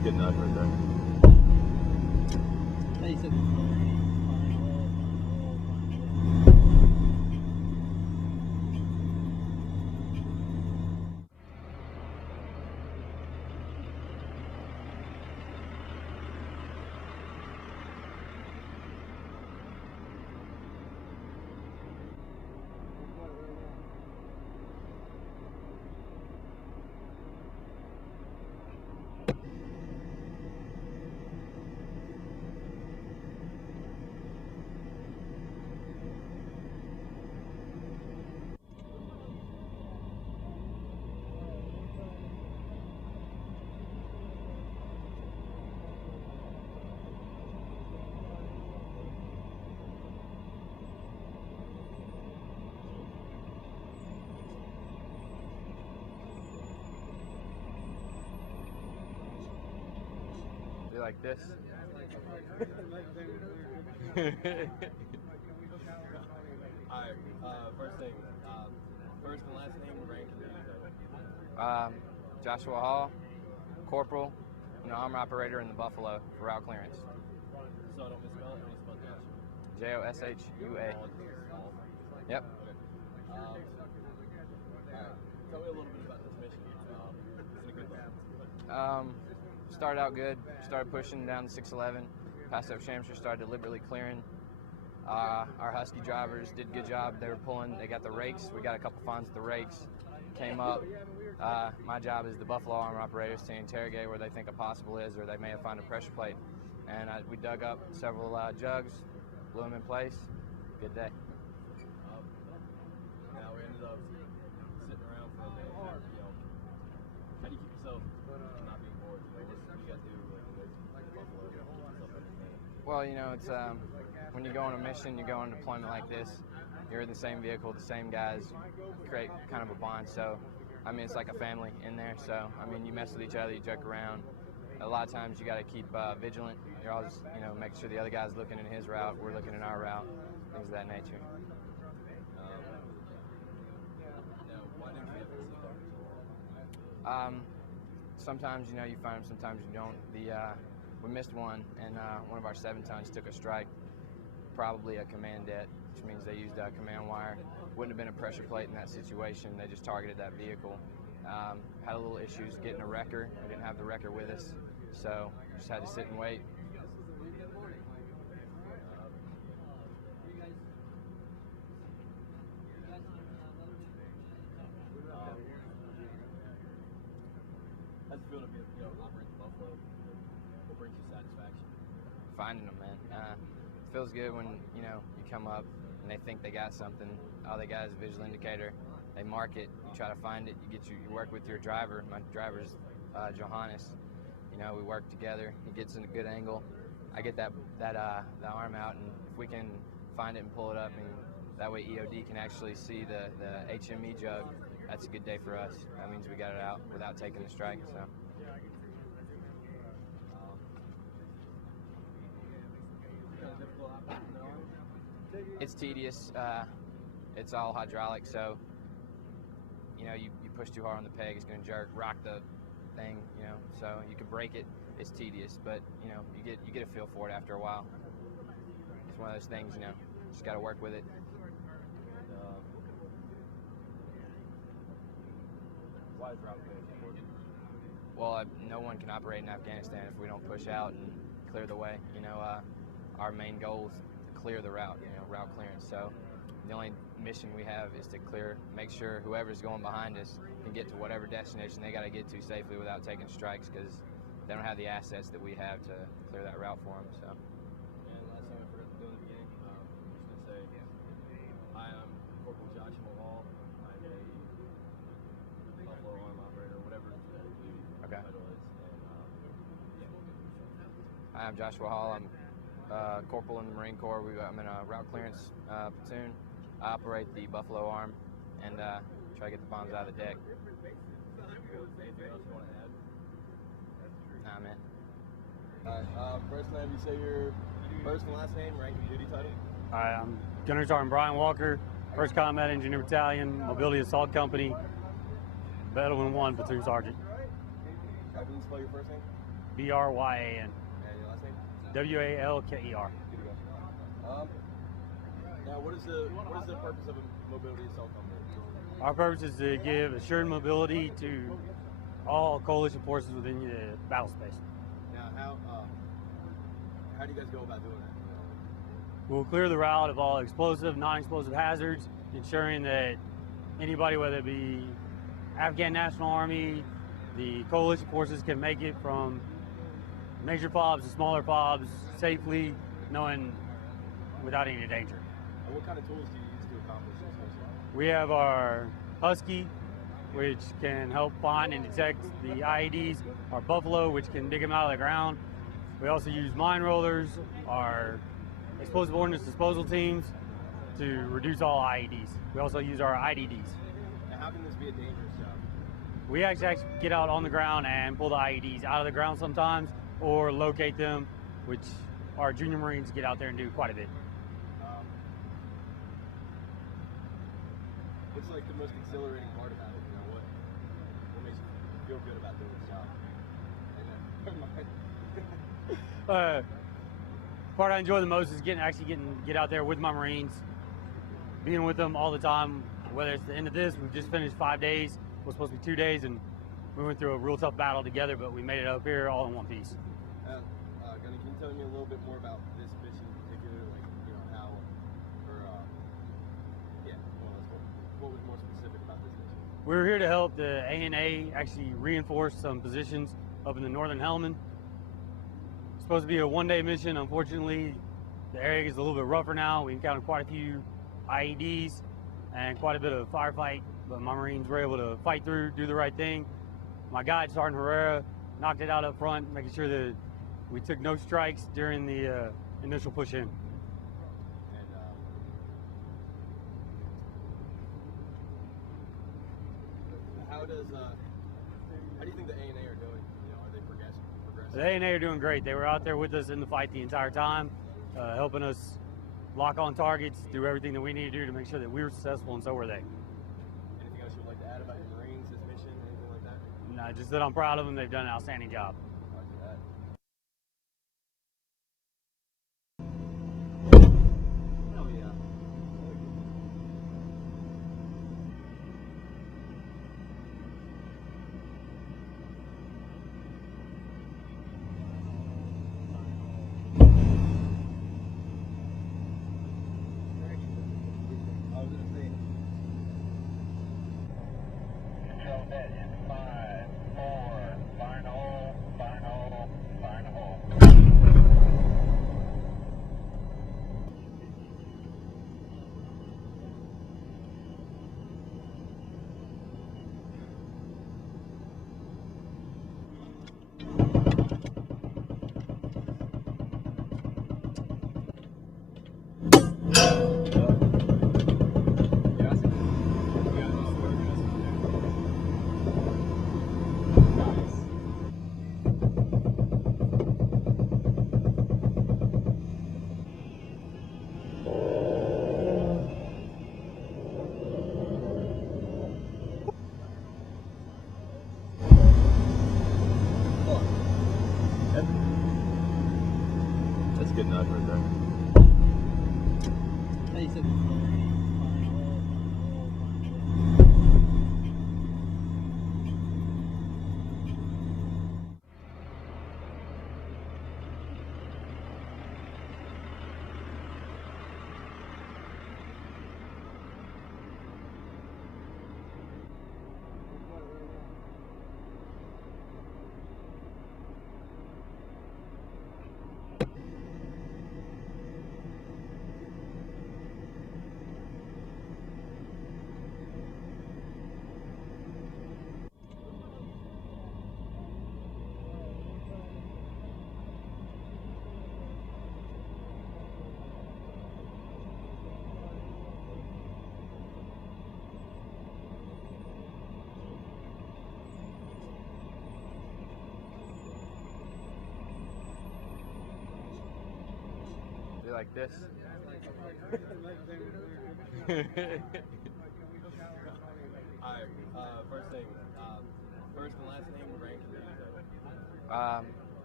good enough right there. Hey, you said Do you like this? Alright, first thing, first and last name, rank, and duty title. Joshua Hall, Corporal, and armor operator in the Buffalo for route clearance. So I don't misspell it, I misspelled Joshua. Joshua. Yep. Okay. Alright, tell me a little bit about this mission. It's a good one. Started out good. Started pushing down the 611. Passed up Shamster. Started deliberately clearing. Our Husky drivers did a good job. They were pulling. They got the rakes. We got a couple finds with the rakes. Came up. My job as the Buffalo armor operators to interrogate where they think a possible is, or they may have found a pressure plate. And we dug up several jugs, blew them in place. Good day. Now we ended up sitting around for a minute. How do you keep yourself not being bored? What do you guys do like Buffalo to keep yourself entertained? Well, it's when you go on a mission, you go on a deployment like this, you're in the same vehicle, the same guys, create kind of a bond. So, I mean, it's like a family in there. So, I mean, you mess with each other, you joke around. A lot of times you got to keep vigilant. You're always, making sure the other guy's looking in his route, we're looking in our route, things of that nature. Now, why didn't you have to sit there for so long? Sometimes you find them, sometimes you don't. We missed one, and one of our 7 tons took a strike, probably a command det, which means they used a command wire. Wouldn't have been a pressure plate in that situation. They just targeted that vehicle. Had a little issues getting a wrecker. We didn't have the wrecker with us, so just had to sit and wait. How's it feel to be, operate the Buffalo? What brings you satisfaction? Finding them, man. It feels good when you come up and they think they got something. All they got is a visual indicator. They mark it. You try to find it. You work with your driver. My driver's Johannes. We work together. He gets in a good angle. I get the arm out, and if we can find it and pull it up, and that way EOD can actually see the HME jug, that's a good day for us. That means we got it out without taking the strike. So. It's tedious. It's all hydraulic, so you push too hard on the peg, it's going to jerk, rock the thing. So you can break it. It's tedious, but you get a feel for it after a while. It's one of those things, just got to work with it. Why is route clearance important? Well, no one can operate in Afghanistan if we don't push out and clear the way. Our main goal is to clear the route, route clearance. So the only mission we have is to make sure whoever's going behind us can get to whatever destination they got to get to safely without taking strikes, because they don't have the assets that we have to clear that route for them. So. And last thing I forgot to do in the beginning, I'm just going to say, hi, I'm Corporal Joshua Hall. I'm a Buffalo arm operator, whatever the title is. And, Hi, I'm Joshua Hall. I'm corporal in the Marine Corps. I'm in a route clearance platoon. I operate the Buffalo arm and try to get the bombs out of the deck. Anything else you want to add? Nah, man. Alright, first name, you say your first and last name, rank and duty title? Hi, I'm Gunnery Sergeant Brian Walker, 1st Combat Engineer Battalion, Mobility Assault Company, Bedouin 1 Platoon Sergeant. Can you spell your first name? Bryan. And your last name? Walker. Good to go. Now, what is the purpose of a mobility assault company? Our purpose is to give assured mobility to all coalition forces within the battle space. Now, how do you guys go about doing that? We'll clear the route of all explosive, non-explosive hazards, ensuring that anybody, whether it be Afghan National Army, the coalition forces, can make it from major fobs to smaller fobs safely, knowing without any danger. And what kind of tools do you use to accomplish this? We have our Husky, which can help find and detect the IEDs, our Buffalo, which can dig them out of the ground. We also use mine rollers, our explosive ordnance disposal teams to reduce all IEDs. We also use our IDDs. Now, how can this be a dangerous job? We actually get out on the ground and pull the IEDs out of the ground sometimes, or locate them, which our junior Marines get out there and do quite a bit. What's like the most exhilarating part about it? You know, what makes you feel good about doing this job? Part I enjoy the most is getting out there with my Marines, being with them all the time. Whether it's the end of this, we've just finished 5 days. It was supposed to be 2 days, and we went through a real tough battle together, but we made it up here all in one piece. Gunny, can you tell me a little bit more about this mission in particular? Like, you know, how, or what was more specific about this mission? We were here to help the ANA actually reinforce some positions up in the northern Helmand. It's supposed to be a one-day mission. Unfortunately, the area is a little bit rougher now. We encountered quite a few IEDs and quite a bit of firefight, but my Marines were able to fight through, do the right thing. My guide, Sergeant Herrera, knocked it out up front, making sure that we took no strikes during the initial push in. And how do you think the ANA are doing? You know, are they progressing? The ANA are doing great. They were out there with us in the fight the entire time, helping us lock on targets, do everything that we need to do to make sure that we were successful, and so were they. Anything else you'd like to add about your Marines, this mission, anything like that? No, just that I'm proud of them. They've done an outstanding job. Hell yeah. I was gonna say. Control that in 5, 4, fire hole, fire hole, fire hole. That's a good nudge right there. Hey, you said Do like this. Alright, first thing, first and last name, rank, and duty title.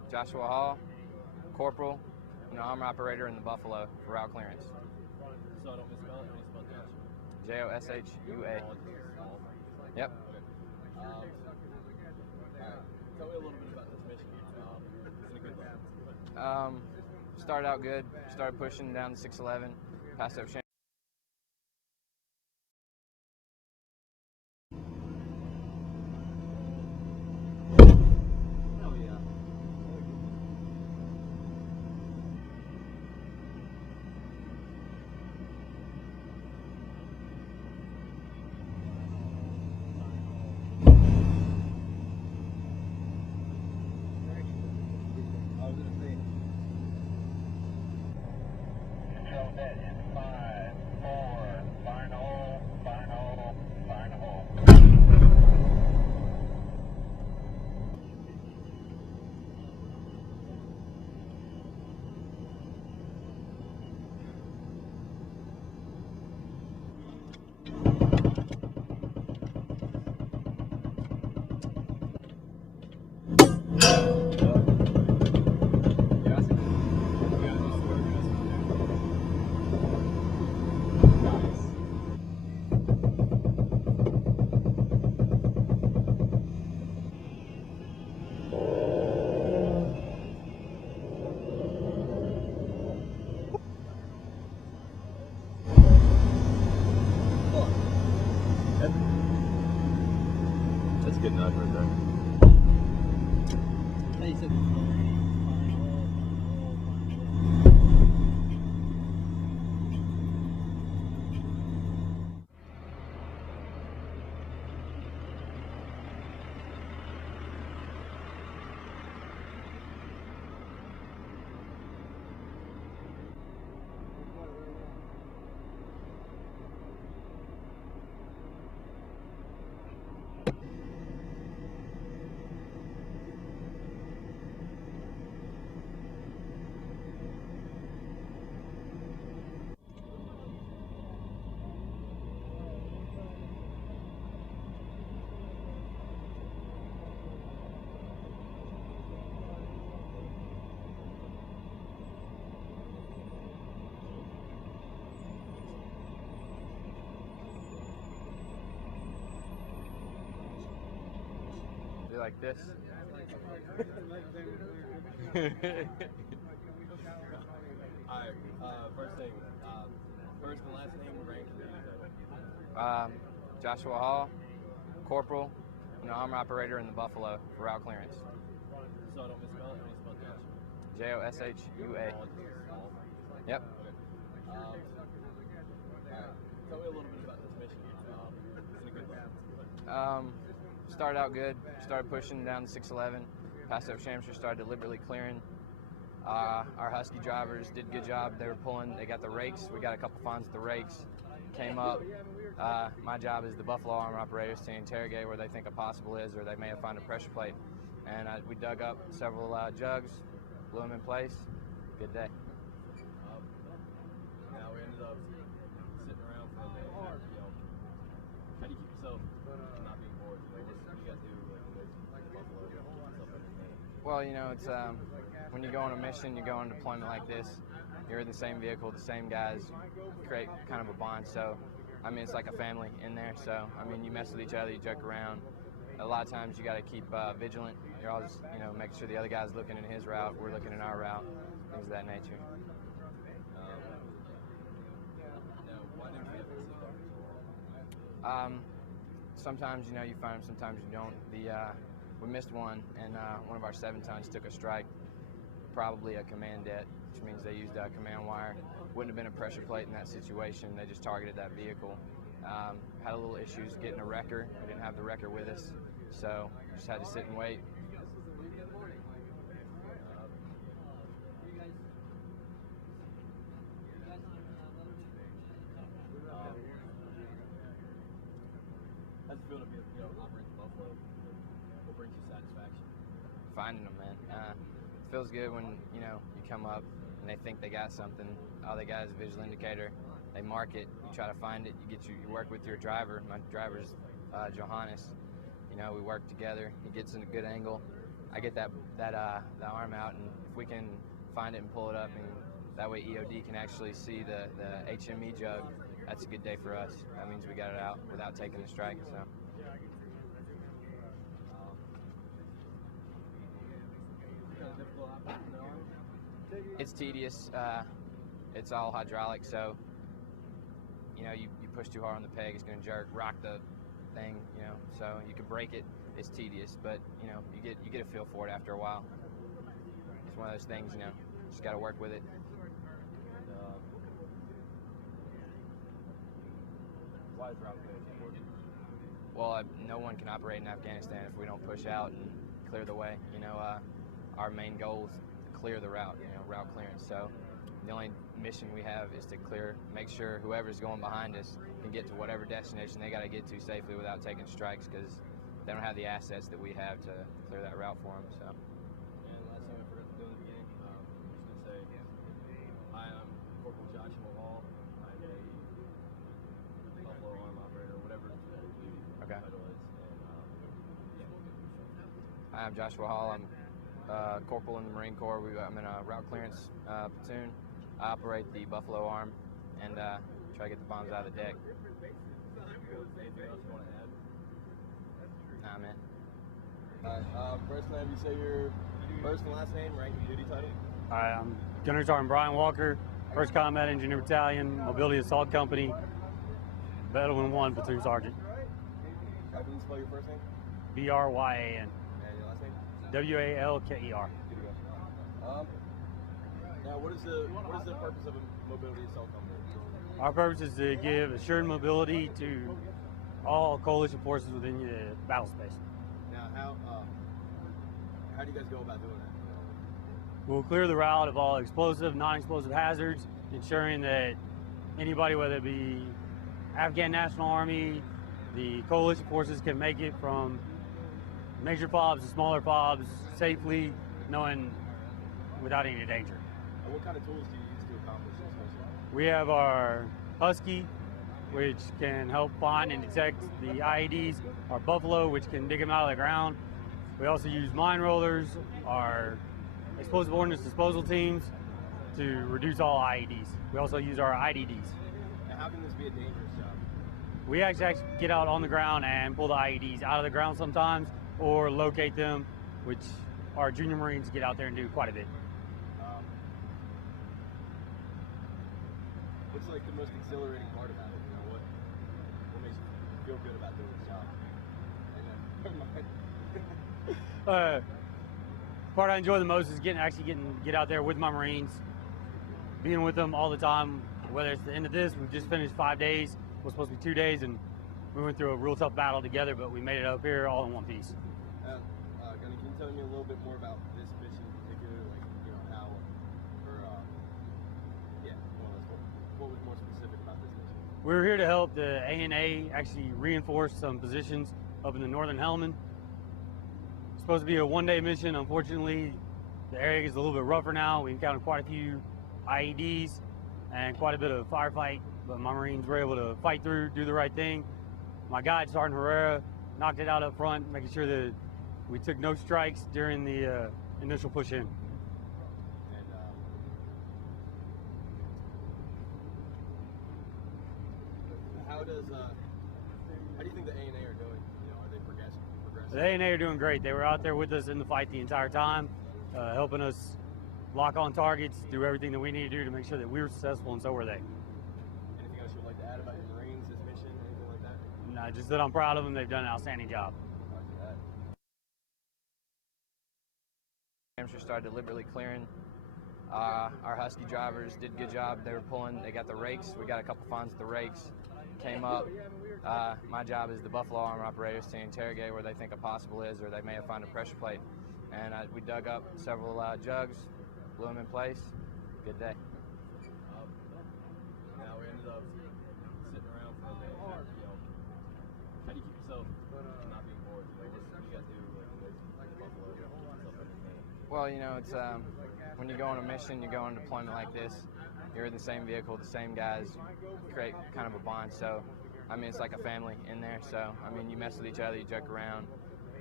Joshua Hall, Corporal, and armor operator in the Buffalo for route clearance. So I don't misspell it, I don't spell Joshua. Joshua. Yep. Okay. All right. Tell me a little bit about this mission. It's in a good level. Started out good. Started pushing down the 611. Passed up. Oh yeah. Control that in 5, 4, final, final, final. That's good enough right there. Do like this. Alright, first thing, first and last name, rank, and Joshua Hall, Corporal, and armor operator in the Buffalo for route clearance. So I don't misspell it, I don't spell Joshua. Joshua. Yep. Okay. Alright, tell me a little bit about this mission. It's in a good level. Started out good. Started pushing down the 611. Passed up Shamster. Started deliberately clearing. Our Husky drivers did a good job. They were pulling. They got the rakes. We got a couple finds with the rakes. Came up. My job is the Buffalo armor operators to interrogate where they think a possible is, or they may have found a pressure plate. And we dug up several jugs, blew them in place. Good day. Now we ended up sitting around for a minute. How do you keep yourself not being bored? What do you guys do in Buffalo? Well, it's when you go on a mission, you go on deployment like this, you're in the same vehicle, the same guys, create kind of a bond. So, it's like a family in there. So, you mess with each other, you joke around. A lot of times you got to keep vigilant. You're always, making sure the other guy's looking in his route, we're looking in our route, things of that nature. Now, why didn't you ever see that? Sometimes, you find them, sometimes you don't. We missed one, and one of our 7-tons took a strike, probably a command det, which means they used a command wire. Wouldn't have been a pressure plate in that situation. They just targeted that vehicle. Had a little issues getting a wrecker. We didn't have the wrecker with us, so just had to sit and wait. How's it feel to be, operating Buffalo? What brings you satisfaction? Finding them, man. It feels good when, you come up and they think they got something. All they got is a visual indicator. They mark it, you try to find it, you work with your driver. My driver's Johannes. We work together. He gets in a good angle. I get that arm out, and if we can find it and pull it up, and that way EOD can actually see the HME jug, that's a good day for us. That means we got it out without taking the strike. So. It's tedious. It's all hydraulic, so you know you push too hard on the peg, it's going to jerk, rock the thing. You know, so you can break it. It's tedious, but you know you get a feel for it after a while. It's one of those things, you know, just got to work with it. Why is route clearance important? Well, no one can operate in Afghanistan if we don't push out and clear the way. You know, our main goal is to clear the route. You know, route clearance. So the only mission we have is to make sure whoever's going behind us can get to whatever destination they got to get to safely without taking strikes, because they don't have the assets that we have to clear that route for them. So. And last time I forgot to do in the beginning, I'm just going to say, hi, I'm Corporal Joshua Hall. I'm a Buffalo Arm operator, whatever the title is. And Hi, I'm Joshua Hall. I'm corporal in the Marine Corps. I'm in a route clearance platoon. I operate the Buffalo Arm and try to get the bombs out of the deck. anything else you want to add? Nah, man. Alright, first can I have you say your first and last name, rank, and duty title? Hi, I'm Gunnery Sergeant Brian Walker, 1st Combat Engineer Battalion, Mobility Assault Company, Battalion 1 Platoon Sergeant. Can you spell your first name? B-R-Y-A-N. And your last name? W-A-L-K-E-R. Good to go. Now, what is the purpose of a mobility assault company? Our purpose is to give assured mobility to all coalition forces within the battle space. Now, how do you guys go about doing that? We'll clear the route of all explosive, non-explosive hazards, ensuring that anybody, whether it be Afghan National Army, the coalition forces, can make it from major FOBs to smaller FOBs safely, knowing without any danger. And what kind of tools do you use to accomplish this mission? We have our Husky, which can help find and detect the IEDs, our Buffalo, which can dig them out of the ground. We also use mine rollers, our explosive ordnance disposal teams to reduce all IEDs. We also use our IDDs. And how can this be a dangerous job? We actually get out on the ground and pull the IEDs out of the ground sometimes, or locate them, which our junior Marines get out there and do quite a bit. What's like the most exhilarating part about it? You know, what makes you feel good about doing this job? Part I enjoy the most is getting out there with my Marines, being with them all the time. Whether it's the end of this, we just finished 5 days. It was supposed to be 2 days, and we went through a real tough battle together, but we made it up here all in one piece. Gunny, can you tell me a little bit more about this mission in particular? Like, you know, how, or what was more specific about this mission? We were here to help the ANA actually reinforce some positions up in the northern Helmand. It's supposed to be a one-day mission. Unfortunately, the area is a little bit rougher now. We encountered quite a few IEDs and quite a bit of firefight, but my Marines were able to fight through, do the right thing. My guide, Sergeant Herrera, knocked it out up front, making sure that we took no strikes during the initial push in. And how do you think the ANA are doing? You know, are they progressing? The ANA are doing great. They were out there with us in the fight the entire time, helping us lock on targets, do everything that we need to do to make sure that we were successful, and so were they. Anything else you'd like to add about your Marines, this mission, anything like that? No, just that I'm proud of them. They've done an outstanding job. Hampshire started deliberately clearing. Our Husky drivers did a good job. They were pulling. They got the rakes. We got a couple finds with the rakes. Came up. My job as the Buffalo Arm operator is to interrogate where they think a possible is, or they may have found a pressure plate. And we dug up several jugs, blew them in place. Good day. Now we ended up sitting around for a bit. You know, how do you keep yourself from not being bored? You know, what do you guys do like Buffalo? Keep yourself entertained? Well, you know, it's when you go on a mission, you go on a deployment like this, you're in the same vehicle, the same guys, you create kind of a bond. So, I mean, it's like a family in there. So, I mean, you mess with each other, you joke around.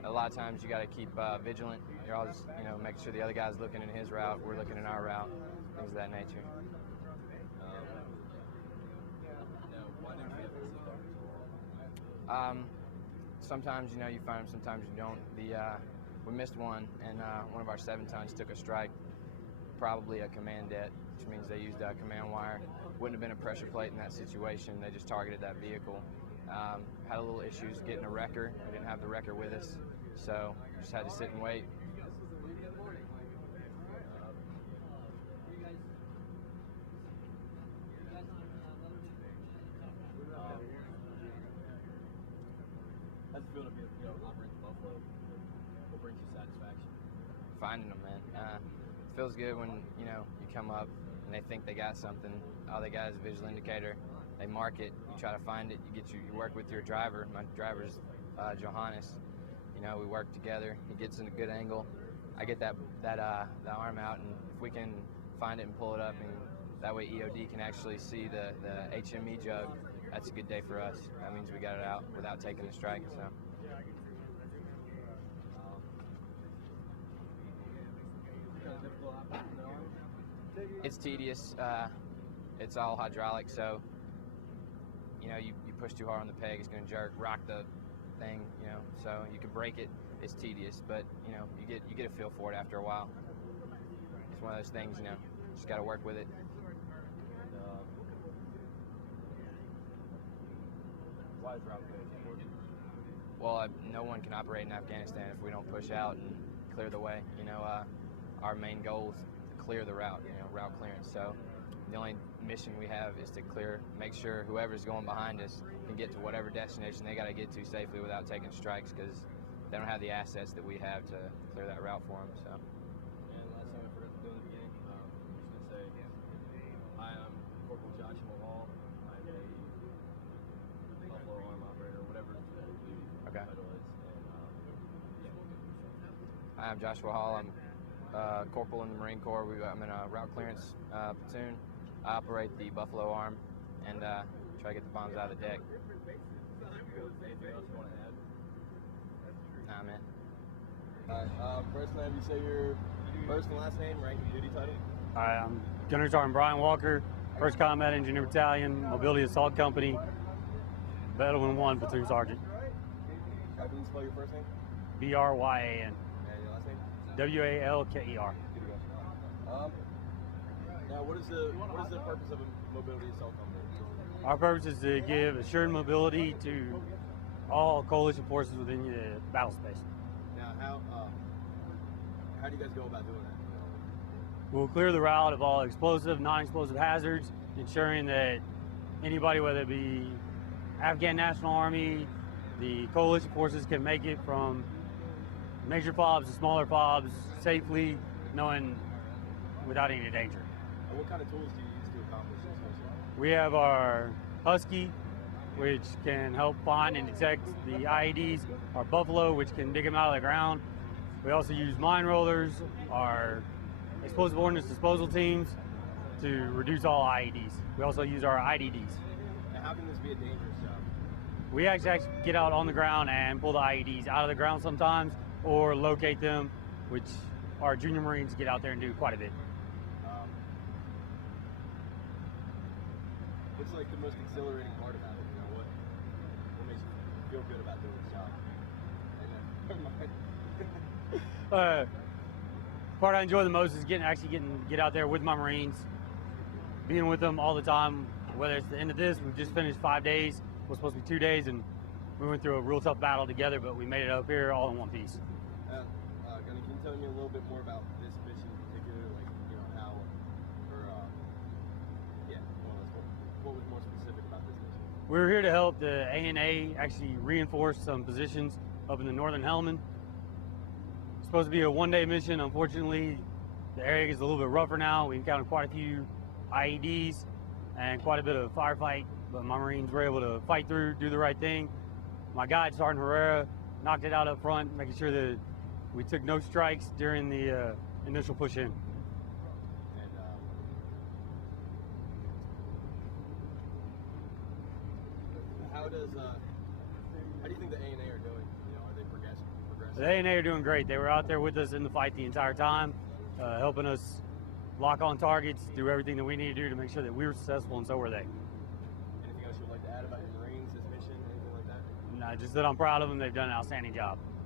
a lot of times you got to keep vigilant. You're always, making sure the other guy's looking in his route, we're looking in our route, things of that nature. Now, why didn't you have to see Sometimes you find them, sometimes you don't. We missed one, and one of our 7-tons took a strike, probably a command det, which means they used a command wire. Wouldn't have been a pressure plate in that situation. They just targeted that vehicle. Had a little issues getting a wrecker. We didn't have the wrecker with us, so just had to sit and wait. How's it feel to be, operate the Buffalo? What brings you satisfaction? Finding them, man. It feels good when you come up and they think they got something. All they got is a visual indicator. They mark it. You try to find it. You work with your driver. My driver's Johannes. We work together. He gets in a good angle. I get that arm out, and if we can find it and pull it up, and that way EOD can actually see the HME jug, that's a good day for us. That means we got it out without taking the strike. So. It's tedious. It's all hydraulic, so you push too hard on the peg, it's going to jerk, rock the thing. So you can break it. It's tedious, but you get a feel for it after a while. It's one of those things, just got to work with it. Why is route clearance important? Well, no one can operate in Afghanistan if we don't push out and clear the way. Our main goal is to clear the route, route clearance. So the only mission we have is to make sure whoever's going behind us can get to whatever destination they got to get to safely without taking strikes, because they don't have the assets that we have to clear that route for them. So. And last time I forgot to do it again, I'm just going to say, hi, I'm Corporal Joshua Hall. I'm a Buffalo Arm operator, whatever the title is. And, Hi, I'm Joshua Hall. I'm corporal in the Marine Corps. I'm in a route clearance platoon. I operate the Buffalo Arm and try to get the bombs out of the deck. Anything else you want to add? Nah, man. All right. First name, you say your first and last name, rank, and duty title. Hi, I'm Gunner Sergeant Brian Walker, 1st Combat Engineer Battalion, Mobility Assault Company, Bedouin 1 Platoon Sergeant. Can you spell your first name? B-R-Y-A-N. And your last name? W-A-L-K-E-R. Good to go. Now, what is the purpose of a mobility assault company? Our purpose is to give assured mobility to all coalition forces within the battle space. Now, how do you guys go about doing that? We'll clear the route of all explosive, non-explosive hazards, ensuring that anybody, whether it be Afghan National Army, the coalition forces, can make it from major FOBs to smaller FOBs safely, knowing without any danger. And what kind of tools do you use to accomplish this mission? We have our Husky, which can help find and detect the IEDs, our Buffalo, which can dig them out of the ground. We also use mine rollers, our explosive ordnance disposal teams to reduce all IEDs. We also use our IDDs. Now, how can this be a dangerous job? We actually get out on the ground and pull the IEDs out of the ground sometimes, or locate them, which our junior Marines get out there and do quite a bit. What's like the most exhilarating part about it? What makes you feel good about doing this job? Part I enjoy the most is get out there with my Marines, being with them all the time. Whether it's the end of this, we've just finished 5 days. It was supposed to be 2 days, and we went through a real tough battle together, but we made it up here all in one piece. Gunny, can you tell me a little bit more about this mission in particular? Like, how, what was more specific about this mission? We're here to help the ANA actually reinforce some positions up in the northern Helmand. It's supposed to be a one-day mission. Unfortunately, the area is a little bit rougher now. We encountered quite a few IEDs and quite a bit of firefight, but my Marines were able to fight through, do the right thing. My guide, Sergeant Herrera, knocked it out up front, making sure that we took no strikes during the initial push in. And how do you think the ANA are doing? Are they progressing The A&A are doing great. They were out there with us in the fight the entire time, helping us lock on targets, do everything that we need to do to make sure that we were successful, and so were they. Anything else you'd like to add about your Marines, this mission, anything like that? No, just that I'm proud of them. They've done an outstanding job.